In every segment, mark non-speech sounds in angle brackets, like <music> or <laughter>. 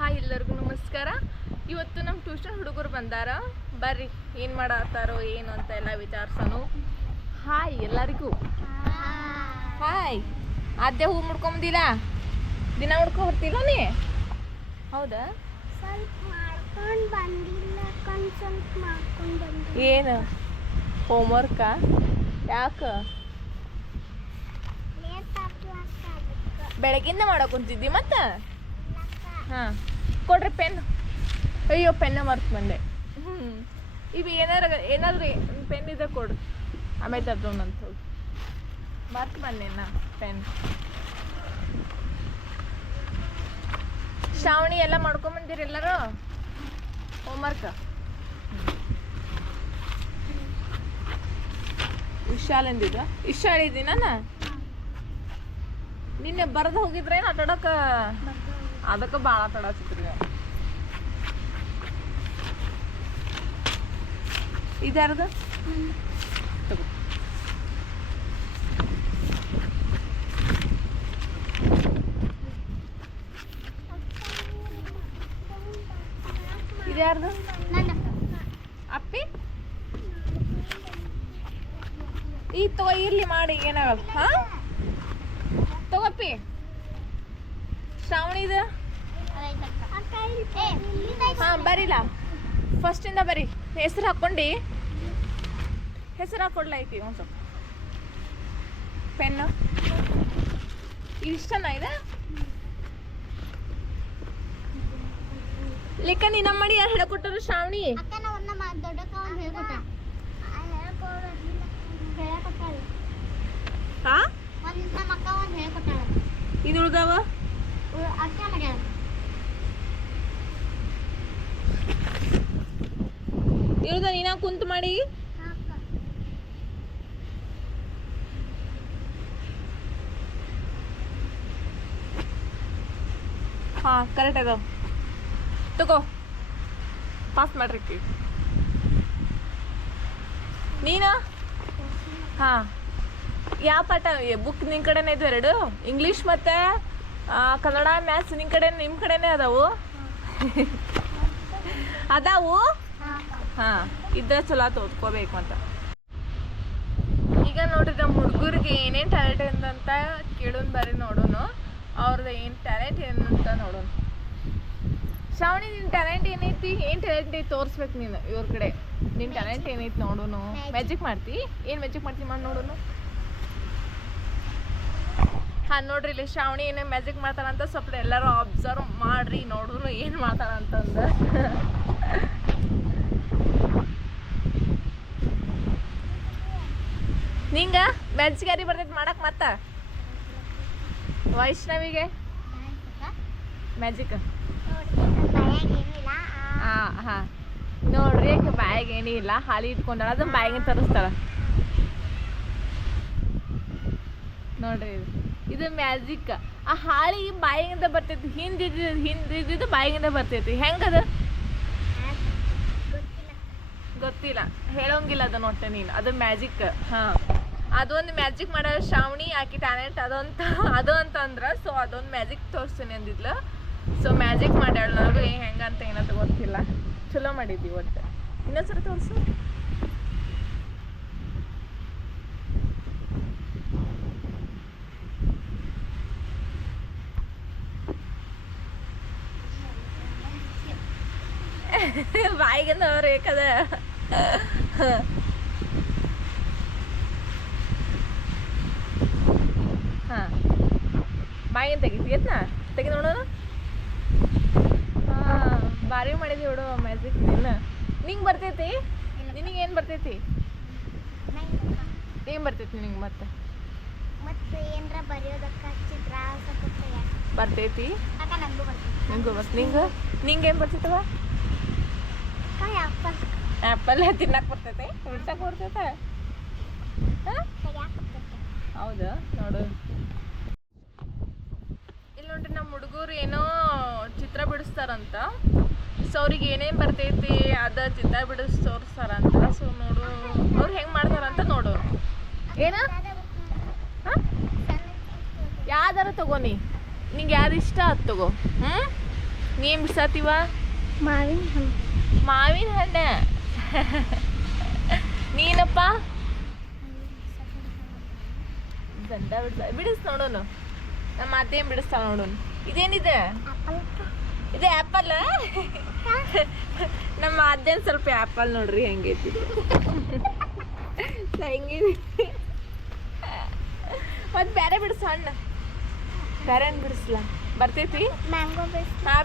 Hi ಎಲ್ಲರಿಗೂ ನಮಸ್ಕಾರ. ಇವತ್ತು ನಮ್ಮ ಟ್ಯೂಷನ್ ಹುಡುಗರು ಬಂದಾರ. ಬರ್ರಿ, ಏನು ಮಾಡತ್ತಾರೋ, ಏನು ಅಂತ ಎಲ್ಲ ವಿಚಾರಿಸೋನು ಹಾಯ್ ಎಲ್ಲರಿಗೂ. ಹಾಯ್. ಆದ್ಯ ಹೂ ಮುಡ್ಕೊಂಬಂದಿಲ್ಲ? ದಿನ ಹುಡ್ಕೊ ಬರ್ತಿಲ್ಲ ನೀ? ಹೌದಾ? ಏನು? ಹೋಮ್ವರ್ಕ ಯಾಕೆ? ಬೆಳಗಿಂದ ಮಾಡಕ್ ಕುಂತಿದ್ದಿ ಮತ್ತೆ? ಹಾಂ. ಕೊಡ್ರಿ ಪೆನ್. ಅಯ್ಯೋ ಪೆನ್ ಮರ್ತು ಬಂದೆ. ಹ್ಞೂ ಇವು ಏನಾರ ಏನಾದ್ರು ಪೆನ್ ಇದೆ ಕೊಡು. ಆಮೇಲೆ ತರ್ದೋಣಂತ ಹೋಗಿ. ಮರ್ತು ನಾ ಪೆನ್. ಶ್ರಾವಣಿ ಎಲ್ಲ ಮಾಡ್ಕೊಂಬಂದಿರಿ ಎಲ್ಲರೂ? ಹೋಮ್ವರ್ಕ್ ವಿಶಾಲ್ ಎಂದಿದ ವಿಶಾಲ್ ಇದೀನ ನಿನ್ನೆ ಬರೆದು ಹೋಗಿದ್ರೇನು ಆಟಾಡಕ ಅದಕ್ಕೆ ಭಾಳ ನೀವು ಇದ್ಯಾರ್ದು ತಗೋ ಇದ್ಯಾರ್ದು ಅಪ್ಪಿ ಈ ತಗೋ ಇರ್ಲಿ ಮಾಡಿ ಏನಾಗಲ್ಲ ಹಾ ತಗೋಪ್ಪಿ ಶ್ರಾವಣಿದ ಅಕ್ಕ ಇಲ್ಲಿ ಹಾ ಬರಿಲ್ಲ ಫಸ್ಟಿಂದ ಬರೀ. ಹೆಸರು ಹಾಕ್ಕೊಂಡು. ಹೆಸರು ಹಾಕೊಡ್ಲ ಐತಿ ಒಂದು ಸ್ವಲ್ಪ. ಪೆನ್ನು ಇಷ್ಟನ ಇದೆ? ಲೆಕ್ಕ ನಿನ್ನ ಮಾಡಿ ಯಾರು ಹೇಳ್ಕೊಟ್ಟರು ಶ್ರಾವಣಿ? ಅಕ್ಕ ನಾ ಒಂದ ಮಾತು ದೊಡ್ಡಕ್ಕ ಒಂದು ಹೇಳ್ಕೊಟ್ಟ ಹೇಳ್ಕೊಟ್ಟಾಳ ಹಾ ಒಂದು ನಮ್ಮ ಅಕ್ಕ ಒಂದು ಹೇಳ್ಕೊಟ್ಟಾಳ ಇದು ಉಳ್ದವ ಅಕ್ಕ ಇಳ್ದ ನೀನ ಕುಂತ ಮಾಡಿ. ಹಾ ಕರೆಕ್ಟ್ ಅದ ತಗೋ. ಪಾಸ್ ಮಾಡ್ರಿ ನೀನಾ? ಹಾ. ಯಾವ ಪಾಠ? ಬುಕ್ ನಿನ್ ಕಡೆನೇ ಇದು ಎರಡು? ಇಂಗ್ಲೀಷ್ ಮತ್ತೆ ಕನ್ನಡ ಮ್ಯಾಥ್ಸ್ ನಿನ್ ಕಡೆ ನಿಮ್ಮ ಕಡೆನೇ ಅದಾವು? <laughs> ಅದಾವು? ಹಾ, ಇದ್ರೆ ಚಲೋ ಓದ್ಕೋಬೇಕು ಅಂತ. ಈಗ ನೋಡ್ರಿ ನಮ್ಮ ಹುಡುಗರಿಗೆ ಏನೇನು ಟ್ಯಾಲೆಂಟ್ ಅಂತ ಕೇಳೋಣ ಬರ್ರಿ ನೋಡೋನು. ಅವ್ರದ್ದು ಏನು ಟ್ಯಾಲೆಂಟ್ ಏನಂತ ನೋಡೋಣ ಶ್ರಾವಣಿ ನಿನ್ ಟ್ಯಾಲೆಂಟ್ ಏನೈತಿ? ಏನ್ ಟ್ಯಾಲೆಂಟ್ ಐತಿ ತೋರಿಸ್ಬೇಕು ನೀನು ಇವ್ರ ಕಡೆ. ನಿನ್ ಟ್ಯಾಲೆಂಟ್ ಏನೈತಿ ನೋಡೋನು. ಮ್ಯಾಜಿಕ್ ಮಾಡ್ತಿ? ಏನ್ ಮ್ಯಾಜಿಕ್ ಮಾಡ್ತಿ ಮಾಡಿ ನೋಡೋನು? ಹಾಂ, ನೋಡ್ರಿ ಇಲ್ಲಿ ಶ್ರಾವಣಿ ಏನೇ ಮ್ಯಾಜಿಕ್ ಮಾಡ್ತಾರಂತ ಸ್ವಲ್ಪ ಎಲ್ಲರೂ ಅಬ್ಸರ್ವ್ ಮಾಡ್ರಿ, ನೋಡೋನು ಏನು ಮಾಡ್ತಾರಂತಂದು ನಿಂಗ? ಮ್ಯಾಜಿಕ್ ಬರ್ತೈತಿ ಮಾಡಕ್ ಮತ್ತ? ವೈಷ್ಣವಿಗೆ? ಮ್ಯಾಜಿಕ್ ಹಾಂ ಹಾಂ. ನೋಡ್ರಿ ಬಾಯಿಗೆ ಏನೂ ಇಲ್ಲ, ಹಾಲಿ ಇಟ್ಕೊಂಡಾಳ ಅದನ್ನ ಬಾಯಿಗೆ ತರಿಸ್ತಾಳ. ನೋಡ್ರಿ ಇದು. ಇದು ಮ್ಯಾಜಿಕ್ ಆ ಹಾಳಿ ಬಾಯಿಗಿಂದ ಬರ್ತೈತಿ ಹಿಂದಿದ್ದು ಹಿಂದಿದ್ದು ಬಾಯಿಂದ ಬರ್ತೈತಿ. ಹೆಂಗದ? ಗೊತ್ತಿಲ್ಲ. ಗೊತ್ತಿಲ್ಲ. ಹೇಳೋಂಗಿಲ್ಲ ಅದು ನೋಡ್ತೆ ನೀನು. ಅದು ಮ್ಯಾಜಿಕ್ ಹಾ. ಅದೊಂದು ಮ್ಯಾಜಿಕ್ ಮಾಡೋ ಶ್ರಾವಣಿ, ಆಕಿ ಟ್ಯಾಲೆಂಟ್ ಅದಂತ ಅದು ಅಂತಂದ್ರೆ ಸೊ ಅದೊಂದು ಮ್ಯಾಜಿಕ್ ತೋರಿಸ್ತೀನಿ ಅಂದಿದ್ಲು. ಸೊ ಮ್ಯಾಜಿಕ್ ಮಾಡ್ಯಾಳ ನನಗೂ ಹೆಂಗಂತ ಏನಂತ ಗೊತ್ತಿಲ್ಲ. ಚಲೋ ಮಾಡಿದ್ವಿ ಒಟ್ಟು. ಇನ್ನೊಂದ್ಸರಿ ತೋರಿಸು. ಬಾಯಿಗೆ ರೇಖದ ಹಾ ಬಾಯಿಗೆ ತೆಗಿತಿ ಎತ್ನ ತೆಗಿ ನೋಡೋಣ ಹಾ ಭಾರಿ ಮಾಡಿದಿ ನೋಡು ಮ್ಯಾಜಿಕ್ ನಿನ್ನ ನಿಂಗೆ ಬರ್ತೈತಿ? ನಿನಗೆ ಏನು ಬರ್ತೈತಿ? ಏನು ಬರ್ತೈತಿ ನಿನಗೆ ಮತ್ತೆ? ಮತ್ತೆ ಏನರ ಬರೆಯೋದಕ್ಕ ಚಿತ್ರ ಬರ್ತೈತಿ? ನಂಗೂ ಬರ್ತ ನಿಂಗೆ ನಿಂಗೆ? ಏನು ಬರ್ತೈತವ? ಆ್ಯಪಲ್. ತಿನ್ನಕ್ಕೆ ಬರ್ತೈತೆ? ಉಳ್ಸಕ್ಕೆ ಬರ್ತೈತೆ? ಹೌದಾ ನೋಡು. ಇಲ್ಲಿ ನೋಡ್ರಿ ನಮ್ಮ ಹುಡುಗರು ಏನೋ ಚಿತ್ರ ಬಿಡಿಸ್ತಾರಂತ. ಸೊ ಅವ್ರಿಗೆ ಏನೇನು ಬರ್ತೈತಿ ಅದ ಬಿಡು ಬಿಡಿಸ್ ತೋರಿಸ್ತಾರಂತ ಸೊ ನೋಡು ಅವ್ರು ಹೆಂಗೆ ಮಾಡ್ತಾರಂತ ನೋಡು. ಏನ? ಹಾಂ? ಯಾವ್ದಾರ ತಗೋನಿ ನಿಂಗೆ ಯಾರು ಇಷ್ಟ ಅದು ತಗೋ. ಹ್ಞೂ ನೀ ಏನ್ ಬಿಡ್ಸಾತಿವ ಮಾವಿನ ಹಣ್ಣು. ಮಾವಿನ ಹಣ್ಣೆ. ನೀನಪ್ಪ? ಬಿಡ್ಸ ಬಿಡಿಸ್ ನೋಡೋನು. ನಮ್ಮ ಅದೇನ್ ಬಿಡಿಸ್ತಾ ನೋಡೋನು. ಇದೇನಿದೆ? ಇದು ಆ್ಯಪಲ್? ನಮ್ಮ ಅದೇನ್ ಸ್ವಲ್ಪ ಆ್ಯಪಲ್ ನೋಡ್ರಿ ಹೆಂಗೈತಿ ಹೆಂಗಿದೆ ಮತ್ತೆ ಬೇರೆ ಬಿಡಿಸ ಹಣ್ಣ ಬೇರೆ ಹಣ್ಣು ಬಿಡಿಸ್ಲ? ಬರ್ತೈತಿ? ಮ್ಯಾಂಗೋ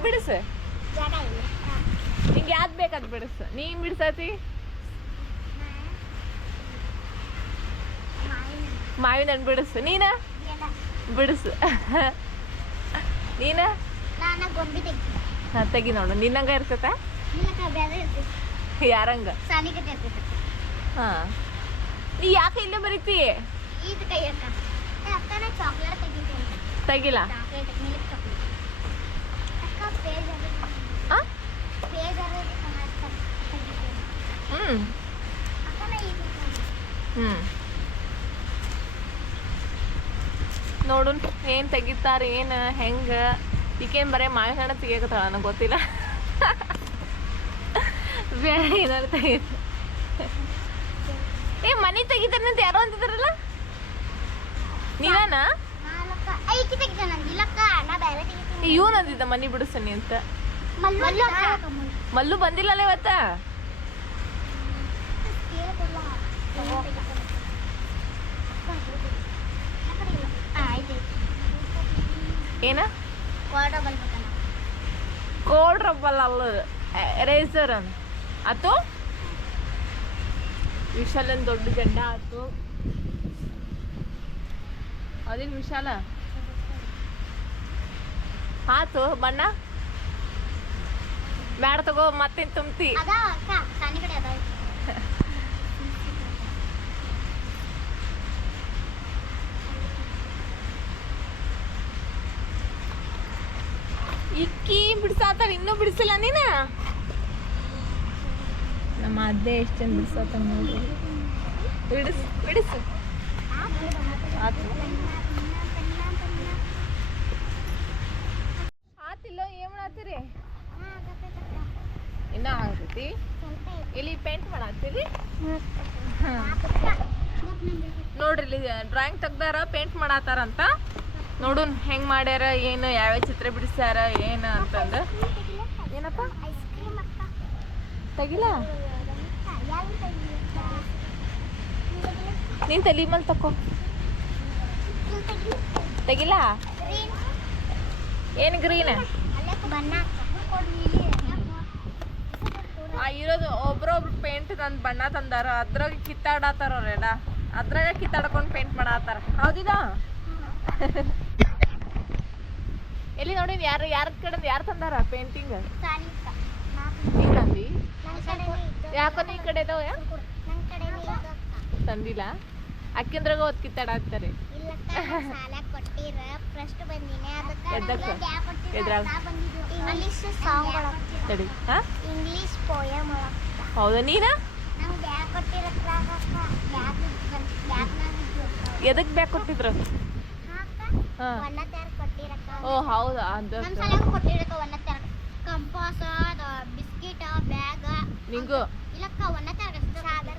ಬಿಡಿಸ್. ನಿಂಗೆ ಯಾವ್ದು ಬೇಕಾದ್ ಬಿಡಿಸ. ನೀನ್ ಬಿಡಿಸತಿ? ಮಾವಿನ. ಹಣ್ಣು ಬಿಡಿಸು. ನೀನ? ಬಿಡಿಸು. <laughs> ನೀನ? ನಾನು ಗೊಂಬಿ ತೆಗ್ದು ಹಾ ತೆಗಿ ನೋಡು. ನಿನ್ನಂಗ ಇರ್ತೈತ? ಬೇರೆ ಇರ್ತೈತಿ. ಯಾರಂಗ? ಇರ್ತೈತಿ. ಹಾ. ನೀ ಯಾಕೆ ಇಲ್ಲೇ ಬರೀತಿ? ಇದು ಕೈ ಅಕ್ಕ. ಏ ಅಕ್ಕ ನಾ ಚಾಕ್ಲೇಟ್ ತೆಗಿತೀನಿ. ತೆಗಿಲ್ಲ ಚಾಕ್ಲೇಟ್ ಮಿಲ್ಕ್ ಚಾಕ್ಲೇಟ್ ಅಕ್ಕ ಪೇಜ್ ಅದು ಆ? ಪೇಜ್ ಅದು ತೆಗಿತೀನಿ ಹ್ಮ್. ಅಕ್ಕ. ಇದು ಹ್ಮ್. ನೋಡು ಏನ್ ತೆಗಿತಾರ ಏನು ಹೆಂಗ? ಈಕೇನ್ ಬರೀ ಮಾವಿನ ಹಣ್ಣು ತೆಗಿಯಕತ್ತಾಳ ನನಗೆ ಗೊತ್ತಿಲ್ಲ. ಬೇರೆ ಏನಾರು ತೆಗಿತ ಏ ಮನಿ ತೆಗಿತಾರಂತ ಯಾರೋ ಅಂತಿದ್ರಲ್ಲ? ನೀವೇನಾ ನಂಗೆ ಇವನ್ ಅಂದಿದ್ದ ಮನಿ ಬಿಡಿಸನಿ ಅಂತ. ಮಲ್ಲು ಮಲ್ಲು ಬಂದಿಲ್ಲಲ್ಲ ಇವತ್ತ? ಏನ? ಕೋಲ್ಡ್ ರಬ್ಬಲ್ ಅಲ್ಲ ರೇಸರ್ ಆತು? ವಿಶಾಲನ್ ದೊಡ್ಡ ಜಂಡ ಆತು. ಅದಿಲ್ಲ ವಿಶಾಲ? ಆತು ಬಣ್ಣ? ಬ್ಯಾಡ ತಗೋ ಮತ್ತೇನು ತುಂಬ್ತಿ <laughs> ಇಕ್ಕಿ ಬಿಡ್ಸಾತಾರ ಇನ್ನೂ ಬಿಡಿಸಿಲ್ಲ ನೀನ? ನಮ್ಮ ಅದ್ದೆ ಎಷ್ಟು ಚಂದ ಬಿಡಿಸತ್ತ ನೋಡ್ರಿ. ಬಿಡಿಸ್ ಬಿಡಿಸು. ಆತು. ಆತಿಲ್ಲ ಏನ್ ಮಾಡತ್ತೀರಿ? ಇನ್ನ ಆಗತೈತಿ. ಇಲ್ಲಿ ಪೇಂಟ್ ಮಾಡತ್ತೀರಿ? ನೋಡ್ರಿ ಇಲ್ಲಿ ಡ್ರಾಯಿಂಗ್ ತೆಗ್ದಾರ ಪೇಂಟ್ ಮಾಡತ್ತಾರಂತ ನೋಡುನ್ ಹೆಂಗ್ ಮಾಡ್ಯಾರ, ಏನು, ಯಾವ್ಯಾವ ಚಿತ್ರ ಬಿಡಿಸ್ಯಾರ, ಏನು ಅಂತಂದು. ಏನಪ್ಪ? ಯಾವ ನೀನ್ ತಲಿ ಮೇಲೆ ತಕೋ. ತೆಗಿಲ? ಏನು ಗ್ರೀನ್? ಇರೋದು ಒಬ್ರೊಬ್ರು ಪೇಂಟ್ ತಂದ್ ಬಣ್ಣ ತಂದಾರ, ಅದ್ರಾಗ ಕಿತ್ತಾಡತ್ತಾರ ಅವರೆಲ್ಲ. ಅದ್ರಾಗ ಕಿತ್ತಾಡ್ಕೊಂಡು ಪೇಂಟ್ ಮಾಡತ್ತಾರ ಹೌದಿದ ಎಲ್ಲಿ ನೋಡಿ ಯಾರು ಯಾರ ಕಡೆ ಯಾರು ತಂದಾರ ಪೇಂಟಿಂಗ್ ಸಾನಿಕ. ನೀ ತಂದಿ ನನ್ನ ಕಡೆನೇ ಯಾಕೋ ನೀ ಕಡೆ ಇದಾವ ತಂದಿಲ್ಲ? ಅಕ್ಕಿಂದ್ರಾಗ ಓದ್ ಕಿತ್ತಾಡಾಕ್ತಾರೆ ಹೌದಾ ನೀನ? ಎದಕ್ ಬ್ಯಾಗ್ ಕೊಟ್ಟಿದ್ರು ಹಾ ಒನ್ನ ತ್ಯಾರ ಕೊಟ್ಟಿರಕ್ಕ ಓ ಹೌದಾ? ಅದು ಕಂಪಾಸ ಬಿಸ್ಕಿಟ್ ಬ್ಯಾಗ್ ನಿಂಗು? ಇಲ್ಲಕ್ಕ ಒನ್ನ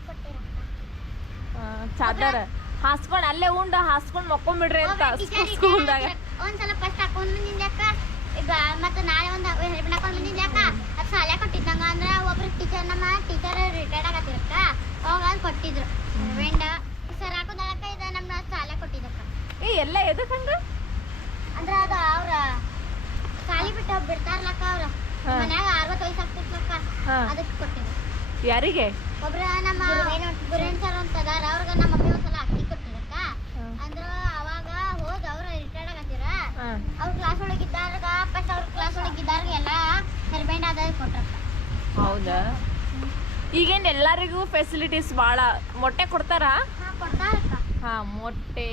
ಕೊಟ್ಟಿರಕ್ಕ. ಆ, ಚಾದರ. ಹಾಸ್ಕೊಂಡ್ ಅಲ್ಲೇ ಉಂಡ ಹಾಸ್ಕೊಂಡ್ ಮಕ್ಕೊಂಡ್ಬಿಡ್ರಿ ಅಂತ ಸ್ಕೂಲ್ದಾಗ ಒಂದ್ಸಲ ಫಸ್ಟ್ ಹಾಕೊಂಡ್ ಬಂದಿದ್ಯಾಕ ಈಗ ಮತ್ತೆ ನಾಳೆ ಒಂದು ಹೆಲ್ಮೆಟ್ ಹಾಕೊಂಡ್ ಬಂದಿದ್ಯಾಕ ಅದು ಸಾಲ ಕೊಟ್ಟಿದ್ದಂಗ ಅಂದ್ರೆ ಒಬ್ರು ಟೀಚರ್ ನಮ್ಮ ಟೀಚರ್ ರಿಟೈರ್ಡ್ ಆಗತ್ತಿರಕ್ಕ. ಅವಾಗ ಕೊಟ್ಟಿದ್ರು. ವೆಂಡ ಸರ್ ಹಾಕೋದಕ್ಕ ಇದ ನಮ್ಮ ಸಾಲ ಕೊಟ್ಟಿದ್ದಕ್ಕ ಏ ಎಲ್ಲ ಎದಕ್ ಹಂಗ? ಅಂದ್ರ ಅದು ಅವ್ರ ಸಾಲಿ ಬಿಟ್ಟು ಬಿಡ್ತಾರಲಕ್ಕ ಅವ್ರ. ಹಾ. ಮನ್ಯಾಗ ಅರವತ್ತು ವಯಸ್ಸು ಆಗ್ತಿರ್ಲಕ್ಕ ಹಾ. ಅದಕ್ಕೆ ಕೊಟ್ಟಿದ್ರು ಯಾರಿಗೆ? ಒಬ್ರ ನಮ್ಮ ಗುರೇನ್ ಸರ್ ಅಂತ ಅದಾರ. ಅವ್ರಿಗೆ ನಮ್ಮ ಮಮ್ಮಿ ಒಂದ್ಸಲ ಅಕ್ಕಿ ಕೊಟ್ಟಿರಕ್ಕ ಅಂದ್ರ ಅವಾಗ ಹೋಗಿ ಅವ್ರ ರಿಟೈರ್ಡ್ ಆಗತ್ತಿರ. ಹಾ. ಅವ್ರ ಕ್ಲಾಸ್ ಒಳಗೆ ಇದ್ದಾಗ ಫಸ್ಟ್ ಅವ್ರ ಕ್ಲಾಸ್ ಒಳಗೆ ಇದ್ದಾಗ ಎಲ್ಲ ಹೆರ್ಬೆಂಡ್ ಆದ ಕೊಟ್ರಕ್ಕ. ಹೌದಾ? ಈಗೇನ್ ಎಲ್ಲರಿಗೂ ಫೆಸಿಲಿಟೀಸ್ ಭಾಳ ಮೊಟ್ಟೆ ಕೊಡ್ತಾರಾ? ಹಾ ಕೊಡ್ತಾರಕ್ಕ. ಹಾ ಮೊಟ್ಟೆ.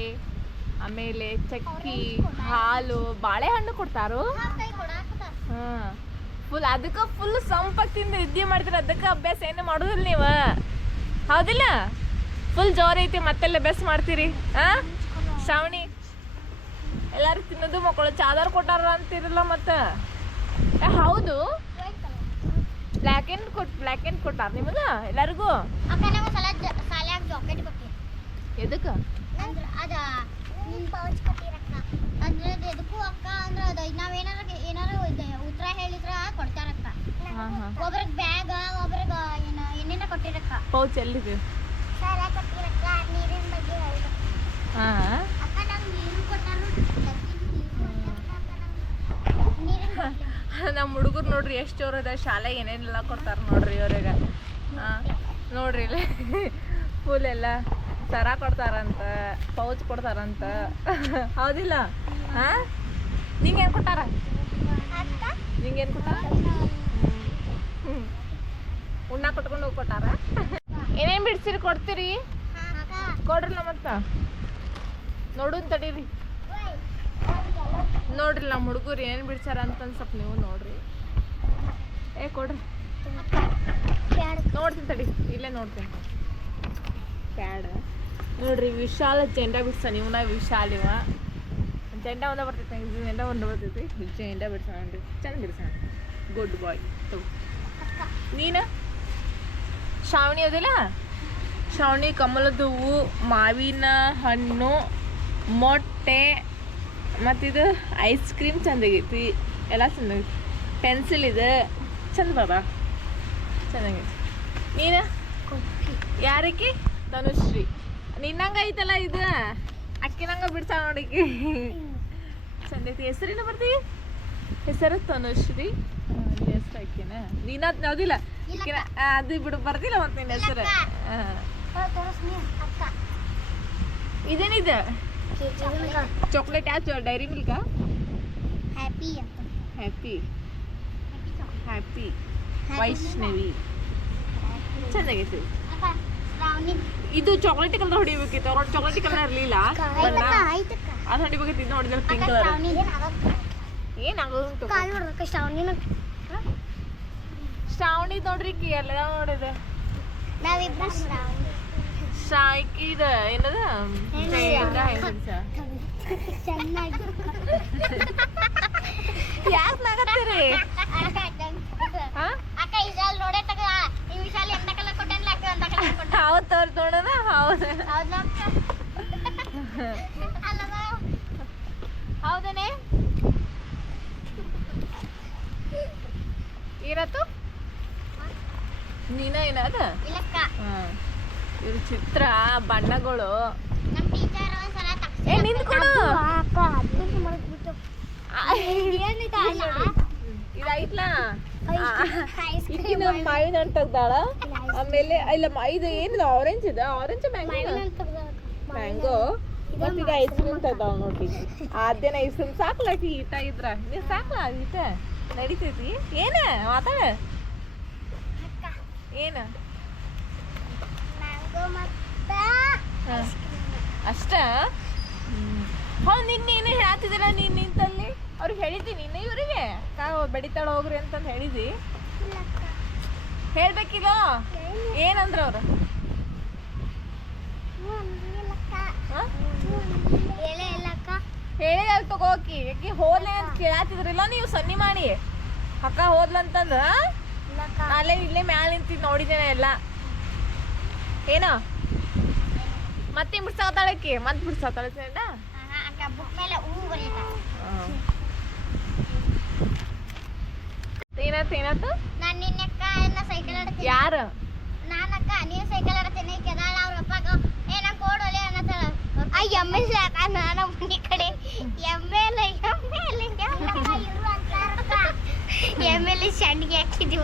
ಆಮೇಲೆ ಚಕ್ಕಿ ಹಾಲು ಬಾಳೆಹಣ್ಣು ಕೊಡ್ತಾರು. ಹಾ. ಕೈ ಕೊಡಾಕತ್ತಾರ ಹಾ ಫುಲ್ ಅದಕ್ಕೆ ಫುಲ್ ಸಂಪತ್ತಿಂದ ವಿದ್ಯೆ ಮಾಡ್ತೀರ ಅದಕ್ಕೆ ಅಭ್ಯಾಸ ಏನು ಮಾಡೋದಿಲ್ಲ ನೀವು. ಹೌದಿಲ್ಲ? ಫುಲ್ ಜೋರ್ ಐತಿ ಮತ್ತೆಲ್ಲ ಅಭ್ಯಾಸ ಮಾಡ್ತೀರಿ. ಹಾ? ಶ್ರಾವಣಿ. ಎಲ್ಲಾರು ತಿನ್ನೋದು ಮಕ್ಕಳು ಚಾದರ್ ಕೊಟ್ಟಾರ ಅಂತಿರಲ್ಲ ಮತ್ತೆ? ಹೌದು. ಬ್ಲ್ಯಾಕ್ ಆ್ಯಂಡ್ ಕೊಟ್ ಬ್ಲ್ಯಾಕ್ ಆ್ಯಂಡ್ ಕೊಟ್ಟಾರ ನಿಮಗೆ ಎಲ್ಲರಿಗೂ? ಅಕ್ಕ ನಮ್ಮ ಪೌಚ್ ಕೊಟ್ಟಿರಕ್ಕ. ಅಂದ್ರೆ ಅದ್ ಎದಕ್ಕೂ ಅಕ್ಕ ಅಂದ್ರೆ ಅದ ನಾವ್ ಏನಾರ ಏನಾರ ಉತ್ತರ ಹೇಳಿದ್ರ ಕೊಡ್ತಾರಕ್ಕ. ಹಾ, ಹಾ. ಒಬ್ರಿಗೆ ಬ್ಯಾಗ್ ಒಬ್ರಿಗೆ ಏನ ಏನೇನ ಕೊಟ್ಟಿರಕ್ಕ. ಪೌಚ್ ಎಲ್ಲಿದೆ? ಸಾಲ ಕೊಟ್ಟಿರಕ್ಕ ನೀರಿನ ಬಗ್ಗೆ. ಹಾಂ. ಅಕ್ಕ ನಂಗೆ ನೀರು ಕೊಟ್ಟಾರು ನೀರಿನ ನಮ್ಮ ಹುಡುಗರು ನೋಡ್ರಿ ಎಷ್ಟು ಜೋರ್ ಅದ ಶಾಲೆ ಏನೇನೆಲ್ಲ ಕೊಡ್ತಾರೆ ನೋಡ್ರಿ ಇವ್ರಿಗೆ. ಹಾಂ ನೋಡ್ರಿ ಇಲ್ಲಿ. <laughs> ಫುಲ್ ಎಲ್ಲ. ಸರ ಕೊಡ್ತಾರಂತ, ಪೌಚ್ ಕೊಡ್ತಾರಂತ. ಹೌದಿಲ್ಲ? ಹಾಂ ನಿಂಗೇನು ಕೊಟ್ಟಾರ? ನಿಂಗೆ ನಿಂಗೇನು ಕೊಟ್ಟಾರ? ಉಣ್ಣ ಕೊಟ್ಕೊಂಡು ಹೋಗಿ ಕೊಟ್ಟಾರ ಏನೇನು ಬಿಡ್ಸಿರಿ ಕೊಡ್ತೀರಿ? ಕೊಡ್ರಲ್ಲ ಮತ್ತೆ? ನೋಡುನ್ ತಡೀರಿ ನೋಡ್ರಿ ನಮ್ಮ ಹುಡುಗರು ಏನು ಬಿಡ್ಸಾರ ಅಂತ ಸ್ವಲ್ಪ ನೀವು ನೋಡ್ರಿ. ಏ, ಕೊಡ್ರಿ. ನೋಡ್ತೀನಿ ತಡಿ, ಇಲ್ಲೇ ನೋಡ್ತೀನಿ. ಪ್ಯಾಡ್. ನೋಡ್ರಿ ವಿಶಾಲ ಜೆಂಡ ಬಿಡ್ಸ ಇವನ ವಿಶಾಲ ಇವ ಜೆಂಡ ಒಂದ ಬರ್ತೈತೆ ಜೆಂಡ ಒಂದು ಬರ್ತೈತಿ. ಜೆಂಡ ಬಿಡ್ಸೋಣ ನೋಡ್ರಿ. ಚಂದ ಬಿಡ್ಸೋಣ. ಗುಡ್ ಬಾಯ್ ತಗೋ. ನೀನು? ಶ್ರಾವಣಿ ಅದಿಲ್ಲ? ಶ್ರಾವಣಿ ಕಮಲದ ಹೂವು ಮಾವಿನ ಹಣ್ಣು ಮೊಟ್ಟೆ ಮತ್ತಿದು ಐಸ್ ಕ್ರೀಮ್ ಚೆಂದಾಗೈತಿ. ಎಲ್ಲ ಚೆಂದಾಗೈತಿ. ಪೆನ್ಸಿಲ್ ಇದೆ. ಚಂದ ಬಾಬಾ. ಚೆನ್ನಾಗೈತಿ ನೀನು? ಯಾರಿಗೆ ಧನುಶ್ರೀ. ನಿನ್ನಂಗ ಐತಲ್ಲ ಇದು? ಅಕ್ಕಿನಂಗ ಬಿಡ್ತಾ ನೋಡಿ ಚಂದ ಐತಿ ಹೆಸರಿನ ಬರ್ತೀವಿ ಹೆಸರು ತನುಶ್ರೀ. ಹೆಸರು ಅಕ್ಕಿನ. ನೀನ ಯಾವ್ದಿಲ್ಲ ಅಕ್ಕಿನ ಅದು ಬಿಡು ಬರ್ತಿಲ್ಲ ಮತ್ತೆ ನಿನ್ನ ಹೆಸರು. ಇದೇನಿದೆ? ಚಾಕ್ಲೇಟ್ ಯಾವ dairy Milkha? Happy happy. Happy Vaishnavi. Shravani ಇದು ಚಾಕ್ಲೇಟ್ ಕಲರ್ ಹೊಡಿಬೇಕಿತ್ತು. ಅವ್ರ ಚಾಕ್ಲೇಟ್ ಕಲರ್ ಇರಲಿಲ್ಲ. ಅದು ಹೊಡಿಬೇಕಿತ್ತು. ಇದು ನೋಡಿದ್ರೆ ಪಿಂಕ್ ಕಲರ್ ಏನಾಗೋದು ಶ್ರಾವಣಿ ನೋಡ್ರಿ ಕಿ ಎಲ್ಲ ನೋಡಿದೆ. ನಾವಿಬ್ರು ಶ್ರಾವಣಿ. ಶಾಯ್ಕಿ ಇದು ಏನದ? ಚೆನ್ನಾಗಿ ಯಾಕೆ ನಾಗತ್ತೀರಿ ಹಾ ಅಕ್ಕ ಈ ಶಾಲ್ ನೋಡೇ ತಗ ಈ ಶಾಲ್ ಎಂತ ಕಲರ್ ಕೊಟ್ಟೇನ್ಲ ಅಕ್ಕ ಅಂತ ಕಲರ್ ಕೊಟ್ಟ ಹೌದು ತೋರ್ ನೋಡೋಣ ಹೌದು ಹೌದಾ ಅಕ್ಕ ಅಲ್ಲದ ಹೌದನೇ? ಏನತ್ತು ನೀನ ಏನದ? ಇದು ಚಿತ್ರ ಬಣ್ಣಗಳು. ಏ ನಿಂತ್ಕೊಡು. ಇಕ್ಕಿ ನಮ್ಮ ಮಾವಿನ ಹಣ್ಣು ತೆಗ್ದಾಳ? ಆಮೇಲೆ ಇಲ್ಲ ಇದು ಏನಿದೆ? ಆರೆಂಜ್ ಇದೆ? ಆರೆಂಜ್ ಮ್ಯಾಂಗೋ ಮ್ಯಾಂಗೋ ಮತ್ತೆ ಈಗ ಐಸ್ ಕ್ರೀಮ್ ತೆಗ್ದಾಳ ನೋಡ್ರಿ. ಆದ್ಯನ ಐಸ್ ಕ್ರೀಮ್ ಸಾಕ್ಲಾಕಿ ಈಟ ಇದ್ರ. ನೀ ಸಾಕ್ಲ? ಈಟ ನಡೀತೈತಿ? ಏನ? ಮಾತಾಡ. ಏನ. ಅಷ್ಟ? ಹೌದು ನೀನೇ ಏನು ಹೇಳ್ತಿದ್ದೀರ ನೀನ್ ನಿಂತಲ್ಲಿ? ಅವ್ರಿಗೆ ಹೇಳಿದ್ದೀನಿ ನಿನ್ನ ಇವರಿಗೆ. ಕಾ ಬೆಡಿತಾಳ ಹೋಗ್ರಿ ಅಂತಂದು ಹೇಳಿದಿ. ಹೇಳ್ಬೇಕಿಲ್ಲ ಏನಂದ್ರ ಅವ್ರು? ಹೇಳೇ ಅಲ್ಲಿ ತಗೋಕಿ ಯಾಕೆ ಹೋದ್ಲೆ ಅಂತ ಕೇಳಾತಿದ್ರಿಲ್ಲ ನೀವು ಸನ್ನಿ ಮಾಡಿ ಅಕ್ಕ ಹೋದ್ಲಂತಂದ್ರ ಅಲ್ಲೇ ಇಲ್ಲೇ ಮ್ಯಾಲ ನಿಂತಿದ್ ನೋಡಿದ್ದೇನೆ ಎಲ್ಲ. ಏನ? ಮತ್ತೆ ಬಿಡ್ಸಾತಾಳಕಿ ಮತ್ ಬಿಡ್ಸಾತಾಳ ಚಂದ ಏನಾಯ್ತು ನಾನು ನಿನ್ನೆ ಯಾರು? ನಾನಕ್ಕ ನೀನು ಸೈಕಲ್ ಆಡ್ತೀನಿ ಕೆದಾಳ ಅವ್ರ ಅಪ್ಪಾಗ ಏ ನಾ ಕೊಡೋಲೆ ಅನ್ನತ್ತಾಳ ಆ ಎಮ್ಮೆ ಸಾಕ ನಾನು ಮನೆ ಕಡೆ. ಎಮ್ಮೆ ಇಲ್ಲ ಎಮ್ಮೆ ಇಲ್ಲ ಎಮ್ಮೆ ಇಲ್ಲ ಶಂಡಿಗೆ ಹಾಕಿದೀವಿ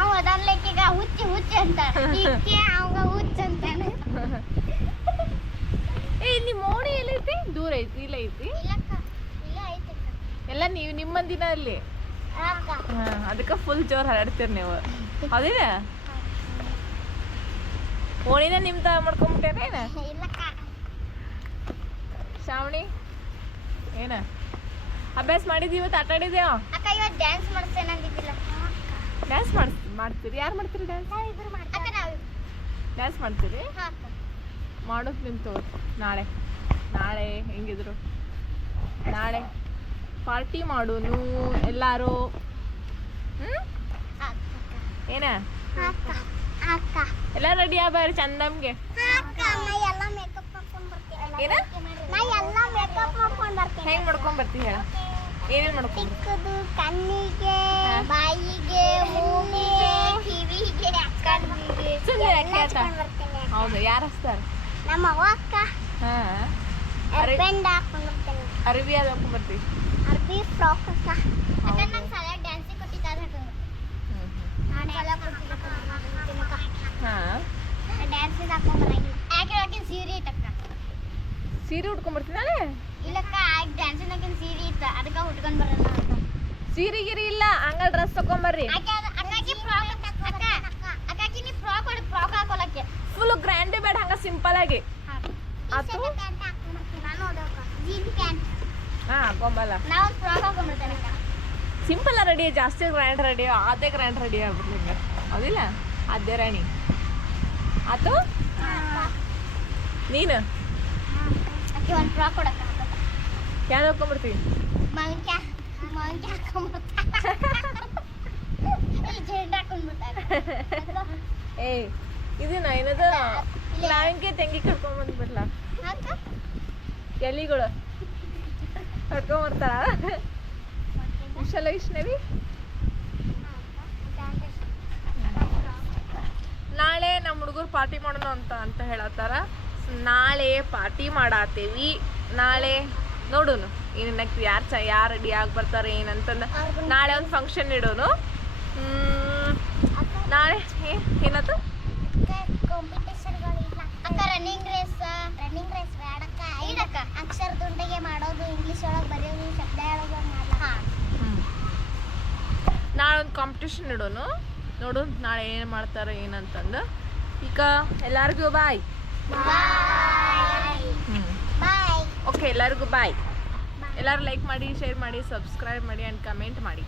ಅವ ಅದನ್ಲೆಕ್ಕೀಗ ಹುಚ್ಚಿ ಹುಚ್ಚಿ ಅಂತ. ಈಕೆ ಅವಾಗ ಹುಚ್ಚ ಅಂತಾನೆ ಏ ನಿಮ್ಮ ಓಣಿ ಎಲ್ಲೈತಿ? ದೂರ ಐತಿ ಇಲ್ಲ ಐತಿ? ಎಲ್ಲ ನೀವು ನಿಮ್ಮ ದಿನ ಅಲ್ಲಿ. ಅದಕ್ಕೆ ಫುಲ್ ಜೋರ್ ಹರಡ್ತೀರಿ ನೀವು. ಹೌದಿಲ್ಲ ಓಣಿನ ನಿಮ್ದ ಮಾಡ್ಕೊಂಬಿಟ್ಟೇನೇನ ಇಲ್ಲಕ್ಕ ಶ್ರಾವಣಿ? ಏನ? ಅಭ್ಯಾಸ ಮಾಡಿದ್ವಿ ಇವತ್ತು ಆಟ ಆಡಿದೇವ ಅಕ್ಕ ಇವತ್ತು ಡ್ಯಾನ್ಸ್ ಅಂದಿದ್ದಿಲ್ಲ. ಡ್ಯಾನ್ಸ್ ಮಾಡ್ ಮಾಡ್ತೀರಿ? ಯಾರು ಮಾಡ್ತೀರಿ ಡ್ಯಾನ್ಸ್ ಅಕ್ಕ ನಾವು ಡ್ಯಾನ್ಸ್ ಮಾಡ್ತೀರಿ? ಮಾಡೋದು ನಿಮ್ ನಿಂತು ನಾಳೆ. ನಾಳೆ ಹೆಂಗಿದ್ರು? ನಾಳೆ. ಪಾರ್ಟಿ ಮಾಡೋನು ಎಲ್ಲಾರು. ಏನ? ಎಲ್ಲ ರೆಡಿ ಆಗ್ಬಾರಿ ಚಂದಮ್ಗೆ? ಮಾಡ್ಕೊಂಡ್ ಬರ್ತೀನಿ ಬರ್ತೀನಿ ಹೆಂಗ್ ಮಾಡ್ಕೊಂಡ್ ಬರ್ತೀವಿ ಹೇಳ. ಏನೇನ್ ಮಾಡ್ಕೊಂಡು ಕಣ್ಣಿಗೆ ಬಾಯಿಗೆ ಮೂಗಿಗೆ ಕಿವಿಗೆ ಕಣ್ಣಿಗೆ ಸುಮ್ಮನೆ? ಹೌದು ಯಾರು ಹಚ್ತಾರ? ನಮ್ಮ ಅವ್ವ ಅಕ್ಕ. ಹಾ. ಅರೆ- ಅದ ಬರ್ತೀನಿ. ಅರ್ವಿ ಹಾಕೊಂಡ್ ಬರ್ತೀವಿ ಅರ್ಬಿ ಫ್ರಾಕ್ ಅಕ್ಕ ಅಕ್ಕ. ನಂಗೆ ಸಲ ಡ್ಯಾನ್ಸಿಗೆ ಕೊಟ್ಟಿದ್ದಾರೆ ಡ್ಯಾನ್ಸಿಗೆ ಹಾಕೊಂಡ್ ಬರಂಗಿಲ್ಲ. ಯಾಕೆ ಹಾಕಿನ ಸೀರೆ ಐತಕ್ಕ ಸೀರೆ ಉಟ್ಕೊಂಡ್ ಬರ್ತೀನಿ ನಾಳೆ ಇಲ್ಲಕ್ಕ ಆಗ ಡ್ಯಾನ್ಸಿನಾಗಿನ ಸೀರೆ ಇತ್ತ. ಅದಕ್ಕೆ ಉಟ್ಕೊಂಡ್ ಬರಲ್ಲ ಸೀರೆ ಗಿರಿ ಇಲ್ಲ ಹಂಗ ಡ್ರೆಸ್ ತಕೊಂಬರ್ರಿ ಅಕ್ಕಾಕಿ ಫ್ರಾಕ್ ಅಕ್ಕ ಅಕ್ಕಾಕಿ ನೀ ಫ್ರಾಕ್ ಹೊಡಿ ಫ್ರಾಕ್ ಹಾಕೊಳಕ್ಕೆ. ಫುಲ್ ಗ್ರ್ಯಾಂಡ್ ಬೇಡ ಹಂಗ ಸಿಂಪಲ್ ಆಗಿ. ಅದು? ನಾನು ಜೀನ್ ಪ್ಯಾಂಟ್. ಹಾ ಫ್ರಾಕ್ ಹಾಕೊಂಡ್ಬಿಡ್ತೇನೆ ಸಿಂಪಲ್ ರೆಡಿ ಜಾಸ್ತಿ ಗ್ರ್ಯಾಂಡ್ ರೆಡಿ ಅದೇ ಗ್ರ್ಯಾಂಡ್ ರೆಡಿ ಆಗ್ಬಿಡ್ಲಿಂಗ ಹೌದಿಲ್ಲ? ಅದೇ ರಾಣಿ. ಆತು? ನೀನು? ಯಾರು ಒಂದು ಫ್ರಾಕ್ ಕೊಡಕ್ಕ ಯಾವ್ದು ಹಾಕೊಂಡ್ಬಿಡ್ತಾರೆ <laughs> ಏಯ್ ಇದನ್ನ ಏನದು? ಲಾಂಗೆ ತೆಂಗಿ ಕರ್ಕೊಂಡ್ ಬಂದ್ಬಿಡ್ಲಾ ಎಲಿಗಳು. ಕರ್ಕೊಂಡ್ ಬರ್ತಾರ ವಿಶಾಲ ವಿಷ್ಣವಿ? ನಾಳೆ ನಮ್ಮ ಹುಡುಗರು ಪಾರ್ಟಿ ಮಾಡೋಣ ಅಂತ ಅಂತ ಹೇಳತ್ತಾರ. ನಾಳೆ ಪಾರ್ಟಿ ಮಾಡಾತೇವಿ. ನಾಳೆ ನೋಡೋನು ಏನಕ್ಕೆ ಯಾರು ಚ, ಯಾರು ರೆಡಿ ಆಗಿ ಬರ್ತಾರೆ ಏನಂತಂದ. ನಾಳೆ ಒಂದು ಫಂಕ್ಷನ್ ಇಡೋನು. ನಾಳೆ ಏನದು? ರನ್ನಿಂಗ್ ರೇಸ್ ರನ್ನಿಂಗ್ ರೇಸ್ ಇಡಕ್ಕ ಅಕ್ಷರ ದುಂಡಿಗೆ ಮಾಡೋದು ಇಂಗ್ಲಿಷ್ ಒಳಗೆ ಬರೆಯೋದು ಶಬ್ದ ಹೇಳೋದು ಮಾಡಲ್ಲ ನಾಳೆ ಒಂದು ಕಾಂಪಿಟೇಷನ್ ಇಡೋನು. ನೋಡು ನಾಳೆ ಏನು ಮಾಡ್ತಾರೆ ಏನಂತಂದು. ಈಗ ಎಲ್ಲರಿಗೂ ಬಾಯ್ ಹ್ಮ್. ಬಾಯ್ ಓಕೆ ಎಲ್ಲರಿಗೂ ಬಾಯ್ ಎಲ್ಲರೂ ಲೈಕ್ ಮಾಡಿ ಶೇರ್ ಮಾಡಿ ಸಬ್ಸ್ಕ್ರೈಬ್ ಮಾಡಿ ಆ್ಯಂಡ್ ಕಮೆಂಟ್ ಮಾಡಿ.